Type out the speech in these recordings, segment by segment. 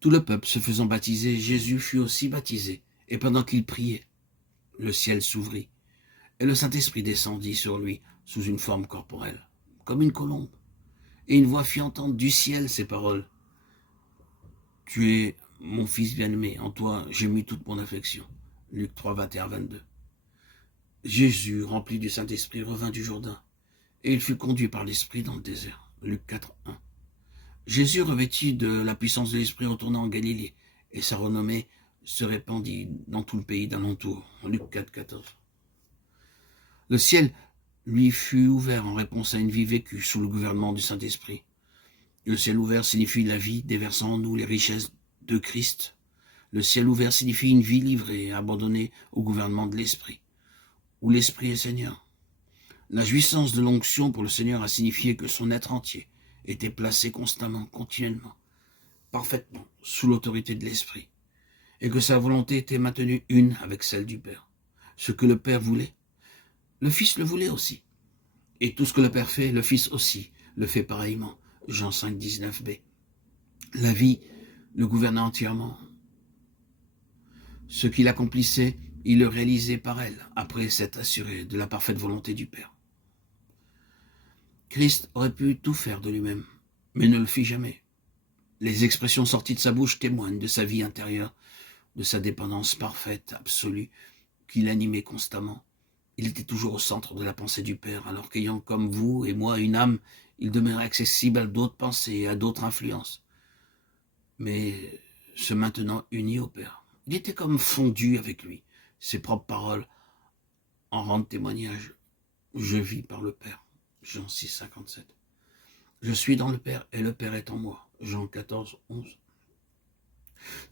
Tout le peuple se faisant baptiser, Jésus fut aussi baptisé. Et pendant qu'il priait, le ciel s'ouvrit, et le Saint-Esprit descendit sur lui sous une forme corporelle, comme une colombe. Et une voix fit entendre du ciel ces paroles. « Tu es mon fils bien-aimé, en toi j'ai mis toute mon affection. » Luc 3, 21-22. Jésus, rempli du Saint-Esprit, revint du Jourdain, et il fut conduit par l'Esprit dans le désert. Luc 4, 1. Jésus, revêtu de la puissance de l'Esprit, retourna en Galilée, et sa renommée se répandit dans tout le pays d'alentour. Luc 4, 14. Le ciel lui fut ouvert en réponse à une vie vécue sous le gouvernement du Saint-Esprit. Le ciel ouvert signifie la vie déversant en nous les richesses de Christ. Le ciel ouvert signifie une vie livrée et abandonnée au gouvernement de l'Esprit, où l'Esprit est Seigneur. La jouissance de l'onction pour le Seigneur a signifié que son être entier était placé constamment, continuellement, parfaitement, sous l'autorité de l'Esprit, et que sa volonté était maintenue une avec celle du Père. Ce que le Père voulait, le Fils le voulait aussi. Et tout ce que le Père fait, le Fils aussi le fait pareillement. Jean 5, 19b. La vie le gouvernait entièrement. Ce qu'il accomplissait, il le réalisait par elle, après s'être assuré de la parfaite volonté du Père. Christ aurait pu tout faire de lui-même, mais ne le fit jamais. Les expressions sorties de sa bouche témoignent de sa vie intérieure, de sa dépendance parfaite, absolue, qui l'animait constamment. Il était toujours au centre de la pensée du Père, alors qu'ayant comme vous et moi une âme, il demeurait accessible à d'autres pensées et à d'autres influences, mais se maintenant uni au Père. Il était comme fondu avec lui. Ses propres paroles en rendent témoignage. Je vis par le Père. Jean 6, 57. Je suis dans le Père et le Père est en moi. Jean 14, 11.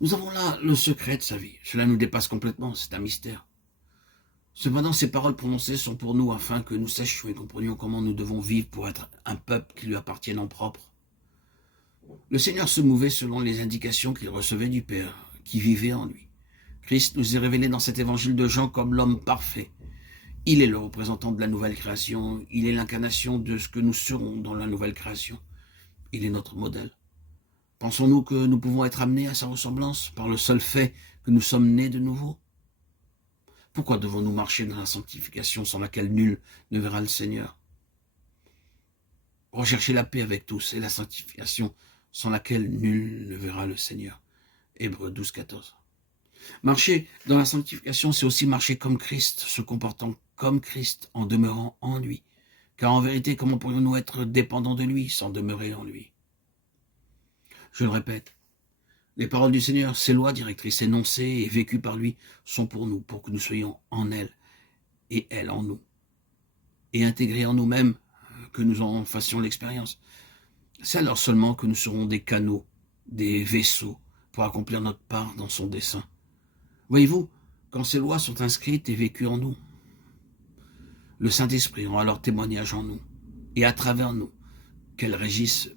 Nous avons là le secret de sa vie. Cela nous dépasse complètement, c'est un mystère. Cependant, ces paroles prononcées sont pour nous afin que nous sachions et comprenions comment nous devons vivre pour être un peuple qui lui appartienne en propre. Le Seigneur se mouvait selon les indications qu'il recevait du Père, qui vivait en lui. Christ nous est révélé dans cet évangile de Jean comme l'homme parfait. Il est le représentant de la nouvelle création, il est l'incarnation de ce que nous serons dans la nouvelle création. Il est notre modèle. Pensons-nous que nous pouvons être amenés à sa ressemblance par le seul fait que nous sommes nés de nouveau? Pourquoi devons-nous marcher dans la sanctification sans laquelle nul ne verra le Seigneur? Recherchez la paix avec tous et la sanctification sans laquelle nul ne verra le Seigneur. Hébreux 12, 14. Marcher dans la sanctification, c'est aussi marcher comme Christ, se comportant comme Christ, en demeurant en lui. Car en vérité, comment pourrions-nous être dépendants de lui sans demeurer en lui? Je le répète, les paroles du Seigneur, ses lois directrices énoncées et vécues par lui, sont pour nous, pour que nous soyons en elle et elle en nous. Et intégrés en nous-mêmes, que nous en fassions l'expérience. C'est alors seulement que nous serons des canaux, des vaisseaux, pour accomplir notre part dans son dessein. Voyez-vous, quand ces lois sont inscrites et vécues en nous, le Saint-Esprit rend alors témoignage en nous, et à travers nous, qu'elles régissent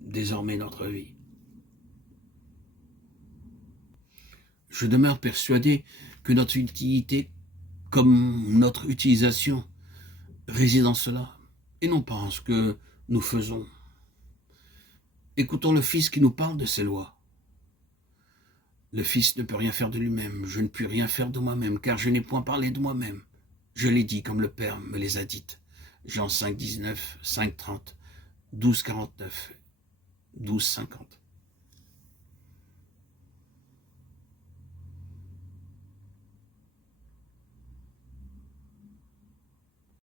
désormais notre vie. Je demeure persuadé que notre utilité, comme notre utilisation, réside en cela, et non pas en ce que nous faisons. Écoutons le Fils qui nous parle de ces lois. Le Fils ne peut rien faire de lui-même, je ne puis rien faire de moi-même, car je n'ai point parlé de moi-même. Je l'ai dit comme le Père me les a dites. Jean 5, 19, 5, 30, 12, 49, 12, 50.